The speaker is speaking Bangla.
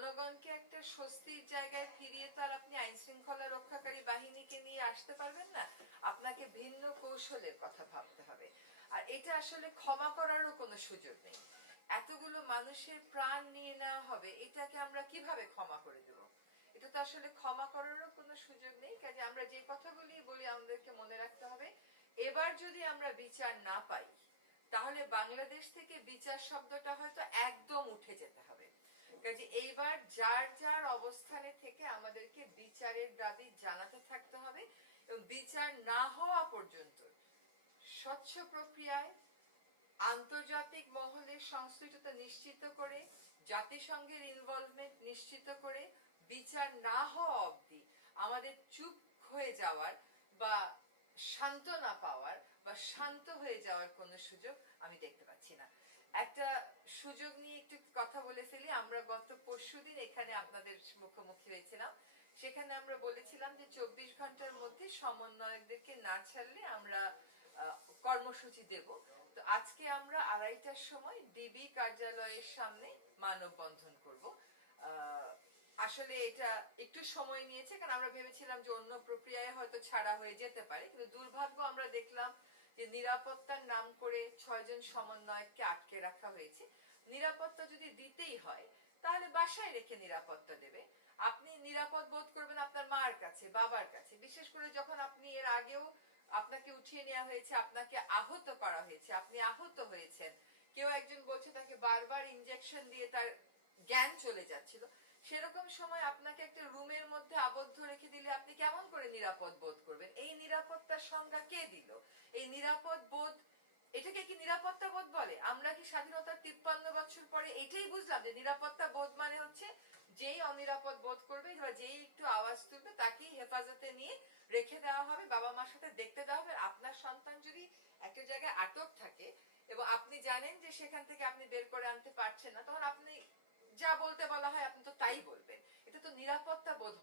জনগণকে একটা স্বস্তির জায়গায় ফিরিয়ে তো আর আপনি আইন শৃঙ্খলা রক্ষাকারী বাহিনীকে নিয়ে আসতে পারবেন না, আপনাকে ভিন্ন কৌশলের কথা ভাবতে হবে। আর এটা আসলে ক্ষমা করারও কোনো সুযোগ নেই। এতগুলো মানুষের প্রাণ নিয়ে নেওয়া হবে, এটাকে আমরা কীভাবে ক্ষমা করে দেব? এটা তো আসলে ক্ষমা করারও কোনো সুযোগ নেই, কাজে আমরা যে কথাগুলি বলি আমাদেরকে মনে রাখতে হবে। এবার যদি আমরা বিচার না পাই, তাহলে বাংলাদেশ থেকে বিচার শব্দটা হয়তো একদম উঠে যেতে হবে। কাজে এইবার যার যার অবস্থানে থেকে আমাদেরকে বিচারের দাবি জানাতে থাকতে হবে এবং বিচার না হওয়া পর্যন্ত স্বচ্ছ প্রক্রিয়ায় আন্তর্জাতিক মহলের সংশ্লিষ্টতা নিশ্চিত করে, জাতিসংঘের ইনভলভমেন্ট নিশ্চিত করে বিচার না হওয়া অবধি আমাদের চুপ হয়ে যাওয়ার বা শান্ত না পাওয়ার বা শান্ত হয়ে যাওয়ার কোনো সুযোগ আমি দেখতে পাচ্ছি না। একটা সুযোগ নিয়ে ফেলি আমরা গত পরশুদিন এখানে আপনাদের মুখোমুখি হয়েছিলাম। সেখানে আমরা বলেছিলাম যে চব্বিশ ঘণ্টার মধ্যে সমন্বয়কদেরকে না ছাড়লে আমরা কর্মসূচি দেব। তো আজকে আমরা আড়াইটার সময় ডিবি কার্যালয়ের সামনে মানববন্ধন করব। আসলে এটা একটু সময় নিয়েছে, কারণ আমরা ভেবেছিলাম যে অন্য প্রক্রিয়ায় হয়তো ছাড়া হয়ে যেতে পারে, কিন্তু দুর্ভাগ্য আমরা দেখলাম যে নিরাপত্তার নাম করে ছয়জন সমন্বয়ককে আটকে রাখা হয়েছে। নিরাপত্তা যদি দিতেই হয়, তাহলে বাসায় রেখে নিরাপত্তা দেবে। আপনি নিরাপদ বোধ করবেন আপনার মার কাছে, বাবার কাছে। বিশেষ করে যখন আপনি এর আগেও আপনাকে উঠিয়ে নেওয়া হয়েছে, আপনাকে আহত করা হয়েছে, আপনি আহত হয়েছেন। কেউ একজন বলছে তাকে বারবার ইনজেকশন দিয়ে তার জ্ঞান চলে যাচ্ছিল। সেরকম সময় আপনাকে একটা রুমের মধ্যে আবদ্ধ রেখে দিলে আপনি কেমন করে নিরাপদ বোধ করবেন? এই নিরাপত্তার সংজ্ঞা কে দিল? এই নিরাপদ বোধ এটাকে কি নিরাপত্তা বোধ বলে? আমরা কি স্বাধীনতার তিপ্পান্ন বছর পরে এটাই বুঝলাম যে নিরাপত্তা বোধ মানে হচ্ছে যেই অনিরাপদ বোধ করবে বা যেই একটু আওয়াজ তুলবে তাকেই হেফাজতে নিয়ে রেখে দেওয়া হবে, বাবা মার সাথে দেখতে দেওয়া হবে। আপনার সন্তান যদি একটা জায়গায় আটক থাকে এবং আপনি জানেন যে সেখান থেকে আপনি বের করে আনতে পারছেন না, তখন আপনি যা বলতে বলা হয় আপনি তো তাই বলবেন। এটা তো নিরাপত্তা বোধ